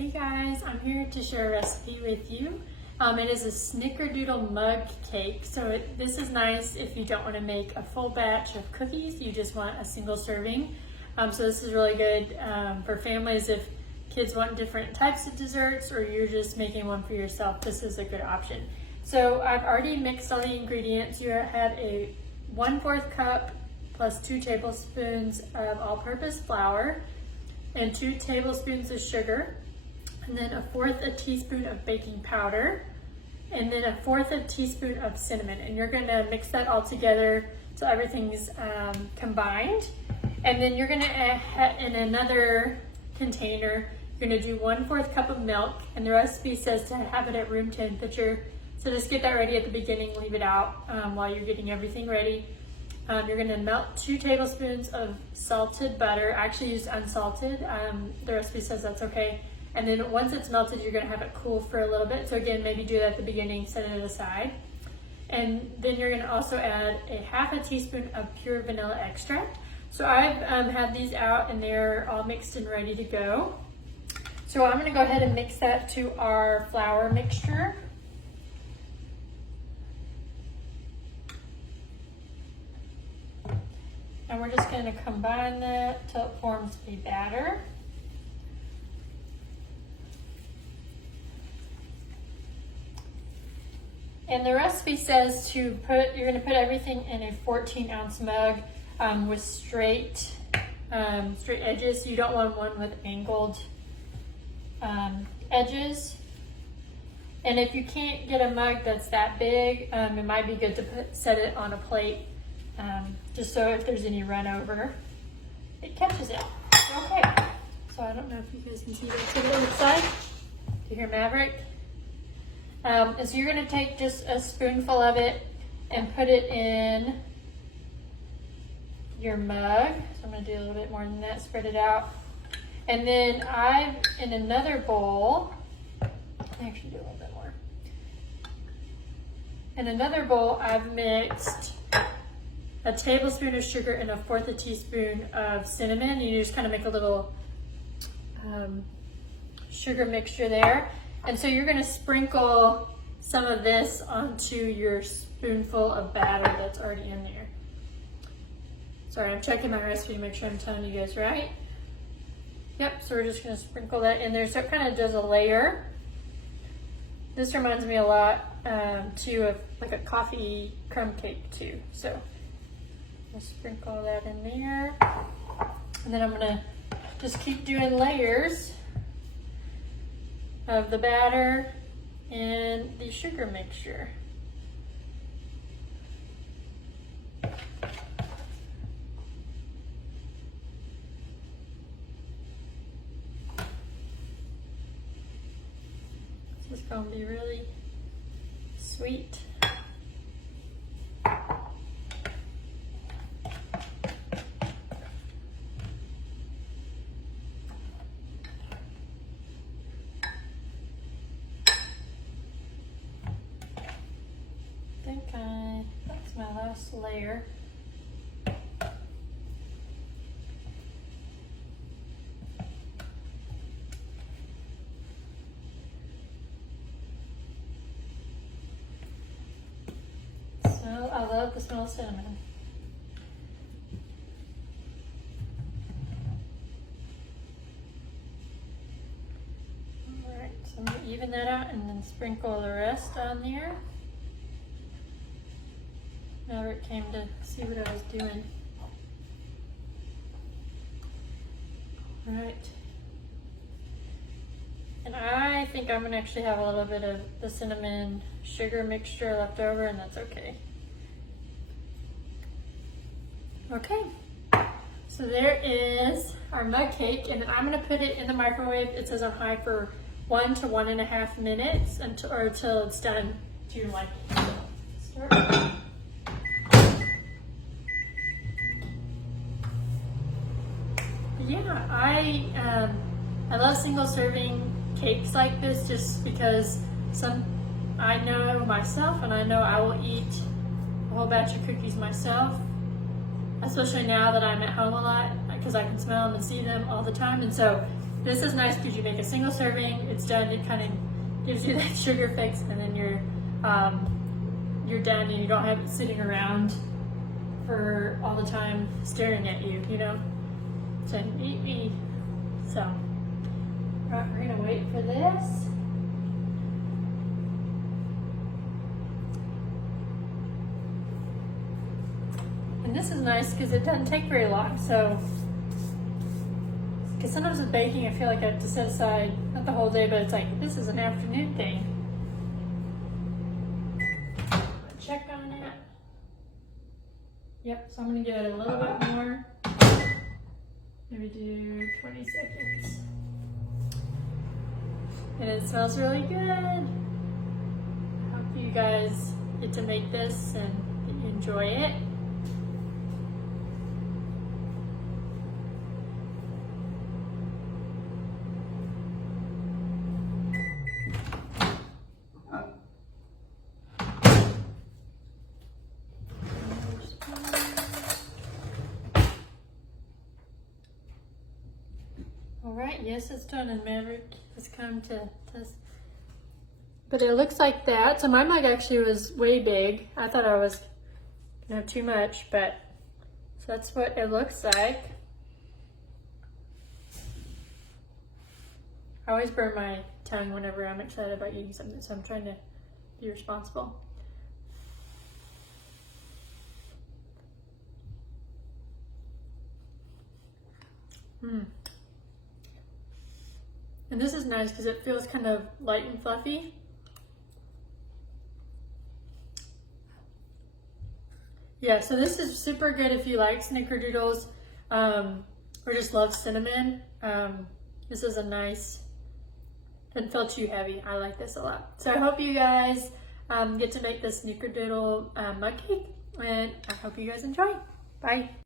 Hey guys, I'm here to share a recipe with you. It is a snickerdoodle mug cake. So this is nice if you don't want to make a full batch of cookies, you just want a single serving. So this is really good for families if kids want different types of desserts or you're just making one for yourself. This is a good option. So I've already mixed all the ingredients. You have a 1/4 cup plus 2 tablespoons of all-purpose flour and 2 tablespoons of sugar, and then 1/4 teaspoon of baking powder, and then 1/4 teaspoon of cinnamon. And you're gonna mix that all together so everything's combined. And then you're gonna, in another container, you're gonna do 1/4 cup of milk, and the recipe says to have it at room temperature. So just get that ready at the beginning, leave it out while you're getting everything ready. You're gonna melt 2 tablespoons of salted butter. I actually used unsalted. The recipe says that's okay. And then once it's melted, you're gonna have it cool for a little bit. So again, maybe do that at the beginning, set it aside. And then you're gonna also add a 1/2 teaspoon of pure vanilla extract. So I've had these out and they're all mixed and ready to go. So I'm gonna go ahead and mix that to our flour mixture. And we're just gonna combine that till it forms a batter. And the recipe says you're gonna put everything in a 14-ounce mug with straight edges. You don't want one with angled edges. And if you can't get a mug that's that big, it might be good to set it on a plate, just so if there's any run over, it catches it. Okay, so I don't know if you guys can see that to the other side. You hear Maverick? And so you're gonna take just a spoonful of it and put it in your mug. So I'm gonna do a little bit more than that, spread it out. And then in another bowl, actually do a little bit more. In another bowl, I've mixed a tablespoon of sugar and 1/4 teaspoon of cinnamon. You just kind of make a little sugar mixture there. And so you're gonna sprinkle some of this onto your spoonful of batter that's already in there. Sorry, I'm checking my recipe to make sure I'm telling you guys right. Yep, so we're just gonna sprinkle that in there so it kind of does a layer. This reminds me a lot too of like a coffee crumb cake too. So I'll sprinkle that in there. And then I'm gonna just keep doing layers of the batter and the sugar mixture. This is going to be really sweet. That's my last layer. So I love the smell of cinnamon. All right, so I'm gonna even that out and then sprinkle the rest on there. Maverick came to see what I was doing. All right. And I think I'm gonna actually have a little bit of the cinnamon sugar mixture left over, and that's okay. Okay, so there is our mug cake, and then I'm gonna put it in the microwave. It says on high for 1 to 1.5 minutes until it's done to your liking. So start. Yeah, I love single serving cakes like this just because I know myself and I know I will eat a whole batch of cookies myself, especially now that I'm at home a lot because I can smell them and see them all the time. And so This is nice because you make a single serving, it's done, it kind of gives you that sugar fix, and then you're done and you don't have it sitting around for all the time staring at you, you know? Saying, eat me. So, all right, we're gonna wait for this. And this is nice because it doesn't take very long, so, because sometimes with baking I feel like I have to set aside, not the whole day, but it's like, this is an afternoon thing. Check on it. Yep, so I'm gonna give it a little bit more. Maybe do 20 seconds. And it smells really good. I hope you guys get to make this and that you enjoy it. All right, yes, it's done, and Maverick has come to test. But it looks like that. So my mug actually was way big. I thought I was gonna have too much, but so that's what it looks like. I always burn my tongue whenever I'm excited about eating something, so I'm trying to be responsible. And this is nice because it feels kind of light and fluffy. Yeah, so this is super good if you like snickerdoodles or just love cinnamon. This is a nice, doesn't feel too heavy. I like this a lot. So I hope you guys get to make this snickerdoodle mug cake, and I hope you guys enjoy. Bye.